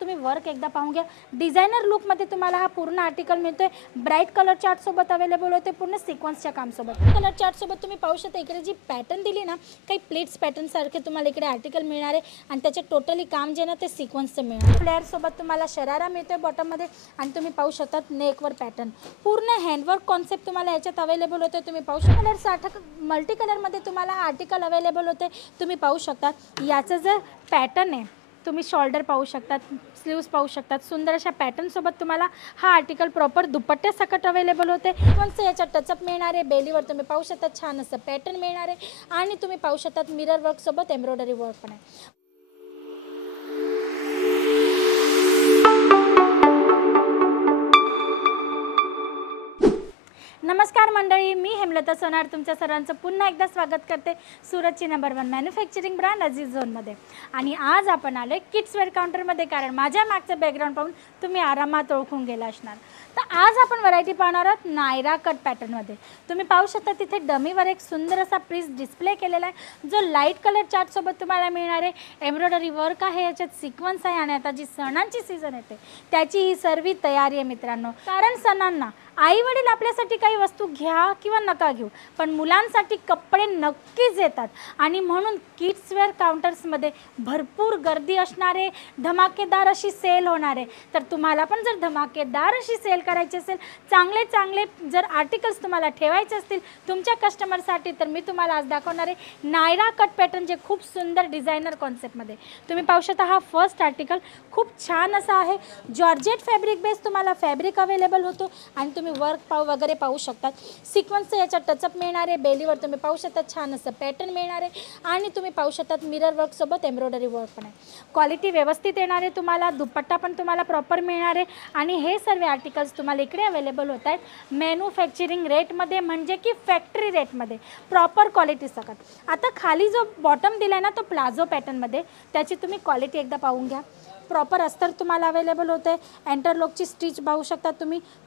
तुम्ही वर्क एकदा पाहून घ्या। डिझायनर लुकमध्ये तुम्हाला हा पूर्ण आर्टिकल मिळतोय। ब्राईट कलर चार्ट सोबत अवेलेबल होते, पूर्ण सिक्वेन्सच्या काम सोबत। कलर चार्ट सोबत तुम्ही पाहू शकता इकडे जी पॅटर्न दिली ना, काही प्लेट्स पॅटर्न सारखे तुम्हाला इकडे आर्टिकल मिळणार आहे आणि त्याचे टोटली काम जे ना ते सिक्वेन्सचं मिळणार। फ्लेअर सोबत तुम्हाला शरारा मिळतोय बॉटममध्ये आणि तुम्ही पाहू शकता नेकवर पॅटर्न, पूर्ण हँडवर्क कॉन्सेप्ट तुम्हाला याच्यात अवेलेबल होते। तुम्ही पाहू शकता कलर 60 मल्टी कलरमध्ये तुम्हाला आर्टिकल अवेलेबल होते। तुम्ही पाहू शकता याचं जर पॅटर्न आहे, तुम्ही शोल्डर पाहू शकतात, स्लीव्स पाहू शकतात। सुंदर अशा पॅटर्न सोबत तुम्हाला हा आर्टिकल प्रॉपर दुपट्ट्या सकट अवेलेबल होते। पण याचा टचअप मिळणार आहे, बेलीवर तुम्ही पाहू शकता छान असं पॅटर्न मिळणार आहे आणि तुम्ही पाहू शकता मिरर वर्क सोबत एम्ब्रॉयडरी वर्क पण आहे। नमस्कार मंडळी, मी हेमलता सोनार तुमच्या सर्वांचं पुन्हा एकदा स्वागत करते सुरतची नंबर 1 मॅन्युफॅक्चरिंग ब्रँड अजीज झोनमध्ये। आणि आज आपण आले किड्स वेअर काउंटरमध्ये, कारण माझ्या मागचं बॅकग्राऊंड पाहून तुम्ही आरामात ओळखून गेला असणार। तर आज आपण व्हरायटी पाहणार आहोत नायरा कट पॅटर्नमध्ये। तुम्ही पाहू शकता तिथे डमीवर एक सुंदर असा पीस डिस्प्ले केलेला आहे, जो लाईट कलर चार्टसोबत तुम्हाला मिळणार आहे। एम्ब्रॉयडरी वर्क आहे, याच्यात सिक्वेन्स आहे आणि आता जी सणांची सीझन येते त्याची ही सर्व तयारी आहे मित्रांनो। कारण सणांना आई वडील आपल्यासाठी काही वस्तू घ्या किंवा नका घेऊ, पण मुलांसाठी कपडे नक्कीच येतात आणि म्हणून किड्स वेअर काउंटर्समध्ये भरपूर गर्दी असणार आहे, धमाकेदार अशी सेल होणार आहे। तर तुम्हाला पण जर धमाकेदार अशी सेल करायची असेल, चांगले चांगले जर आर्टिकल्स तुम्हाला ठेवायचे असतील तुमच्या कस्टमरसाठी, तर मी तुम्हाला आज दाखवणार आहे नायरा कट पॅटर्न, जे खूप सुंदर डिझायनर कॉन्सेप्टमध्ये। तुम्ही पाहू शकता हा फर्स्ट आर्टिकल खूप छान असा आहे। जॉर्जेट फॅब्रिक बेस तुम्हाला फॅब्रिक अवेलेबल होतो आणि तुम्ही वर्क वगैरे पाहू शकता। सिक्वेन्सचं याच्यात टचअप मिळणार आहे, बेलीवर तुम्ही पाहू शकता छान असं पॅटर्न मिळणार आहे आणि तुम्ही पाहू शकता मिरर वर्क सोबत एम्ब्रॉयडरी वर्क पण आहे। क्वालिटी व्यवस्थित येणार आहे तुम्हाला, दुपट्टा पण तुम्हाला प्रॉपर मिळणार आहे आणि हे सर्व आर्टिकल्स तुम्हाला इकडे अवेलेबल होत आहेत मॅन्युफॅक्चरिंग रेटमध्ये, म्हणजे की फॅक्टरी रेटमध्ये, प्रॉपर क्वालिटी सकट। आता खाली जो बॉटम दिला आहे ना, तो प्लाझो पॅटर्नमध्ये, त्याची तुम्ही क्वालिटी एकदा पाहून घ्या। प्रॉपर अस्तर तुम्हाला अवेलेबल होते, एंटरलॉकची स्टिच पाहू शकता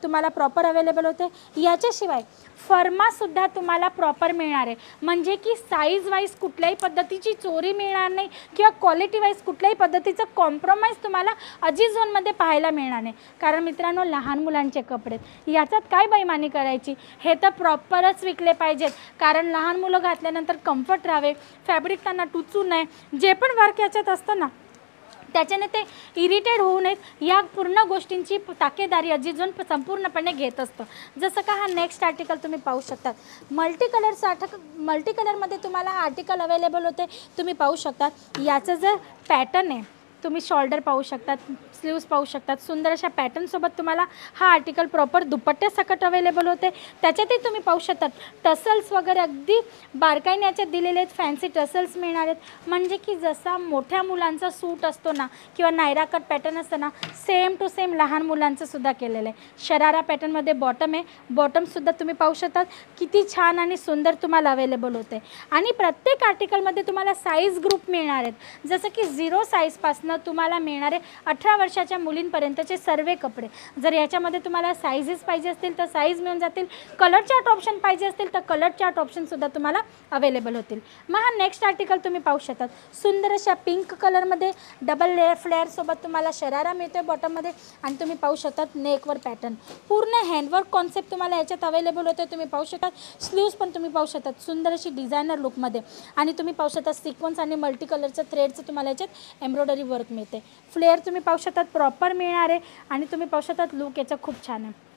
तुम्हाला प्रॉपर अवेलेबल होते। याच्याशिवाय फर्मासुद्धा तुम्हाला प्रॉपर मिळणार आहे, म्हणजे की साईज वाईज कुठल्याही पद्धतीची चोरी मिळणार नाही किंवा क्वालिटी वाईज कुठल्याही पद्धतीचं कॉम्प्रोमाइज तुम्हाला अजीज झोनमध्ये पाहायला मिळणार नाही। कारण मित्रांनो, लहान मुलांचे कपडे, याच्यात काय बेईमानी करायची, हे तर प्रॉपरच विकले पाहिजेत, कारण लहान मुलं घातल्यानंतर कम्फर्ट राहावे, फॅब्रिक त्यांना टुचू नये, जे पण वर्क याच्यात असतं ना त्याच्याने ते इरिटेट होऊ नयेत, या पूर्ण गोष्टींची ताकेदारी अजीज झोन संपूर्णपणे घेत असतं। जसं का हा नेक्स्ट आर्टिकल तुम्ही पाहू शकता, मल्टी कलरमध्ये तुम्हाला आर्टिकल अवेलेबल होते। तुम्ही पाहू शकता याचं जर पॅटर्न आहे, तुम्ही शोल्डर पाहू शकतात, स्लीव्स पाहू शकतात। सुंदर अशा पॅटर्नसोबत तुम्हाला हा आर्टिकल प्रॉपर दुपट्ट्या सकट अवेलेबल होते। त्याच्यातही तुम्ही पाहू शकतात टसल्स वगैरे अगदी बारकाईने याच्यात दिलेले आहेत, फॅन्सी टसल्स मिळणार आहेत, म्हणजे की जसा मोठ्या मुलांचा सूट असतो ना किंवा नायरा कट पॅटर्न असतं ना, सेम टू सेम लहान मुलांचं सुद्धा केलेलं आहे। शरारा पॅटर्नमध्ये बॉटम आहे, बॉटमसुद्धा तुम्ही पाहू शकतात किती छान आणि सुंदर तुम्हाला अवेलेबल होते। आणि प्रत्येक आर्टिकलमध्ये तुम्हाला साईज ग्रुप मिळणार आहेत, जसं की 0 साईजपासून तुम्हाला मिळणारे 18 वर्षाच्या मुलींपर्यंतचे सर्व कपडे। जर याच्यामध्ये तुम्हाला साईजेस पाहिजे असतील तर साईज मिळून जातील, कलर चार्ट ऑप्शन पाहिजे असतील तर कलर चार्ट ऑप्शनसुद्धा तुम्हाला अवेलेबल होतील। मग हा नेक्स्ट आर्टिकल तुम्ही पाहू शकतात, सुंदर अशा पिंक कलरमध्ये डबल लेअर फ्लेअरसोबत तुम्हाला शरारा मिळतो आहे बॉटममध्ये आणि तुम्ही पाहू शकतात नेकवर पॅटर्न, पूर्ण हँडवर्क कॉन्सेप्ट तुम्हाला याच्यात अवेलेबल होते। तुम्ही पाहू शकतात स्लीव्स पण तुम्ही पाहू शकतात सुंदर अशी डिझायनर लुकमध्ये आणि तुम्ही पाहू शकता सिक्वेन्स आणि मल्टी कलरचं थ्रेडचं तुम्हाला याच्यात एम्ब्रॉयडरी वर्क मिळते। फ्लेअर तुम्ही पाहू शकतात प्रॉपर मिळणार आहे आणि तुम्ही पाहू शकतात लुक याचा खूप छान आहे।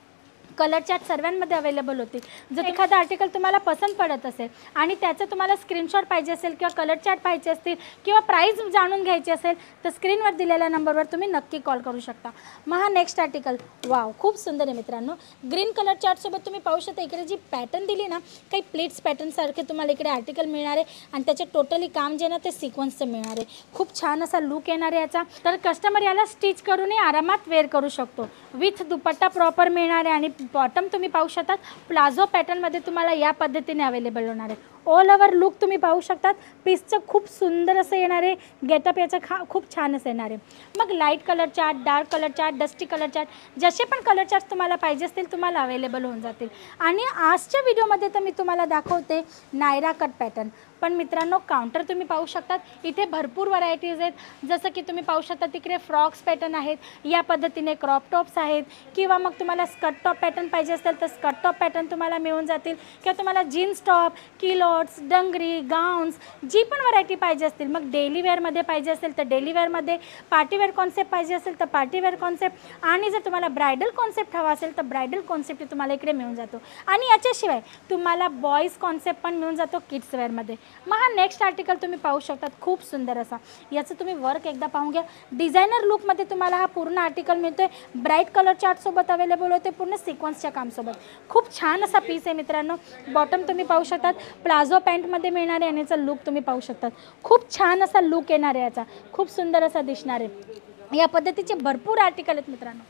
कलर चार्ट सर्वांमध्ये अवेलेबल होतील। जर एखादं आर्टिकल तुम्हाला पसंत पडत असेल आणि त्याचं तुम्हाला स्क्रीनशॉट पाहिजे असेल किंवा कलर चार्ट पाहिजे असतील किंवा प्राईस जाणून घ्यायची असेल, तर स्क्रीनवर दिलेल्या नंबरवर तुम्ही नक्की कॉल करू शकता। मग हा नेक्स्ट आर्टिकल वाव खूप सुंदर आहे मित्रांनो। ग्रीन कलर चार्टसोबत तुम्ही पाहू शकता इकडे जी पॅटर्न दिली ना, काही प्लेट्स पॅटर्नसारखे तुम्हाला इकडे आर्टिकल मिळणार आहे आणि त्याचे टोटली काम जे ना ते सिक्वेन्सचं मिळणार आहे। खूप छान असा लुक येणार आहे याचा, तर कस्टमर याला स्टिच करूनही आरामात वेअर करू शकतो। विथ दुपट्टा प्रॉपर मिळणार आहे आणि बॉटम तुम्ही पाहू शकता प्लाझो पॅटर्नमध्ये तुम्हाला या पद्धतीने अवेलेबल होणार आहे। ऑल ओव्हर लुक तुम्ही पाहू शकतात. पीसचं खूप सुंदर असं येणार आहे. गेटअप याचं खूप छान असं येणार आहे. मग light colour chart, dark colour chart, dusty colour chart, जसे पण कलर चार्ट तुम्हाला पाहिजे असतील तुम्हाला अवेलेबल होऊन जातील. आणि आजच्या व्हिडिओमध्ये तर मी तुम्हाला दाखवते नायरा कट पॅटर्न. पण मित्रांनो, काउंटर तुम्ही पाहू शकतात. इथे भरपूर व्हरायटीज आहेत. जसं की तुम्ही पाहू शकता तिकडे फ्रॉक्स पॅटर्न आहेत, या पद्धतीने क्रॉप टॉप्स आहेत, किंवा मग तुम्हाला स्कर्ट टॉप पॅटर्न पाहिजे असेल तर स्कर्ट टॉप पॅटर्न तुम्हाला मिळून जातील, किंवा तुम्हाला जीन्स टॉप, किलोट्स, डंगरी, गाऊन्स, जी पण व्हरायटी पाहिजे असतील. मग डेली वेअरमध्ये पाहिजे असेल तर डेली वेअरमध्ये, पार्टीवेअर कॉन्सेप्ट पाहिजे असेल तर पार्टीवेअर कॉन्सेप्ट, आणि जर तुम्हाला ब्रायडल कॉन्सेप्ट हवा असेल तर ब्रायडल कॉन्सेप्ट तुम्हाला इकडे मिळून जातो. आणि याच्याशिवाय तुम्हाला बॉईज कॉन्सेप्ट पण मिळून जातो किड्स वेअरमध्ये. मग हा नेक्स्ट आर्टिकल तुम्ही पाहू शकतात, खूप सुंदर असा. याचं तुम्ही वर्क एकदा पाहून घ्या. डिझायनर लुकमध्ये तुम्हाला हा पूर्ण आर्टिकल मिळतोय. ब्राईट कलर चार्टसोबत अवेलेबल होते, पूर्ण सिक्वन्सच्या कामसोबत. खूप छान असा पीस आहे मित्रांनो. बॉटम तुम्ही पाहू शकतात, प्लाझो पॅन्टमध्ये मिळणार आहे आणि याचा लुक तुम्ही पाहू शकतात. खूप छान असा लुक येणार आहे याचा, खूप सुंदर असा दिसणार आहे. या पद्धतीचे भरपूर आर्टिकल आहेत मित्रांनो.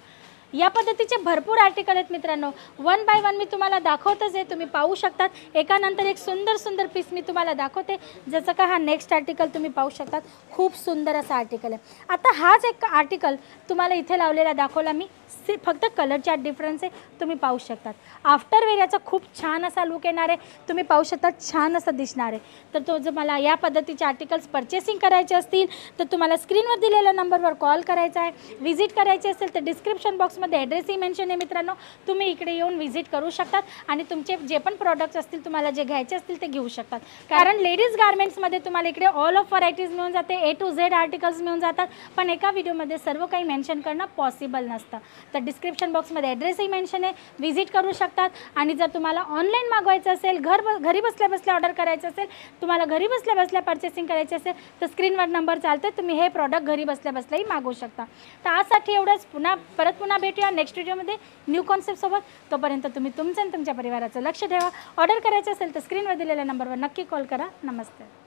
या पद्धतीचे भरपूर आर्टिकल आहेत मित्रांनो. वन बाय वन मी तुम्हाला दाखवतच आहे. तुम्ही पाहू शकतात, एकानंतर एक सुंदर सुंदर पीस मी तुम्हाला दाखवते. जसं का हा नेक्स्ट आर्टिकल तुम्ही पाहू शकतात, खूप सुंदर असा आर्टिकल आहे. आता हाच एक आर्टिकल तुम्हाला इथे लावलेला दाखवला मी. फक्त कलर चार्ट डिफरन्स आहे, तुम्ही पाहू शकतात. आफ्टर वेअर याचा खूप छान असा लुक येणार आहे. तुम्ही पाहू शकता, छान असं दिसणार आहे. तर तो जर मला या पद्धतीचे आर्टिकल्स परचेसिंग करायचे असतील तर तुम्हाला स्क्रीनवर दिलेल्या नंबरवर कॉल करायचा आहे. व्हिजिट करायची असेल तर डिस्क्रिप्शन बॉक्समध्ये ॲड्रेसही मेन्शन आहे मित्रांनो. तुम्ही इकडे येऊन व्हिजिट करू शकतात आणि तुमचे जे पण प्रोडक्ट्स असतील तुम्हाला जे घ्यायचे असतील ते घेऊ शकतात. कारण लेडीज गार्मेंट्समध्ये तुम्हाला इकडे ऑल ऑफ व्हरायटीज मिळून जाते, A to Z आर्टिकल्स मिळून जातात. पण एका व्हिडिओमध्ये सर्व काही मेन्शन करणं पॉसिबल नसतं. तर डिस्क्रिप्शन बॉक्समध्ये ॲड्रेसही मेन्शन आहे, व्हिजिट करू शकतात. आणि जर तुम्हाला ऑनलाईन मागवायचं असेल, घरी बसल्या बसल्या ऑर्डर करायचं असेल, तुम्हाला घरी बसल्या बसल्या परचेसिंग करायची असेल तर स्क्रीनवर नंबर चालते, तुम्ही हे प्रॉडक्ट घरी बसल्या बसल्याही मागवू शकता. तर आजसाठी एवढंच. पुन्हा भेटूया नेक्स्ट व्हिडिओमध्ये न्यू कॉन्सेप्टसोबत. तोपर्यंत तुम्ही तुमचं आणि तुमच्या परिवाराचं लक्ष ठेवा. ऑर्डर करायचं असेल तर स्क्रीनवर दिलेल्या नंबरवर नक्की कॉल करा. नमस्ते.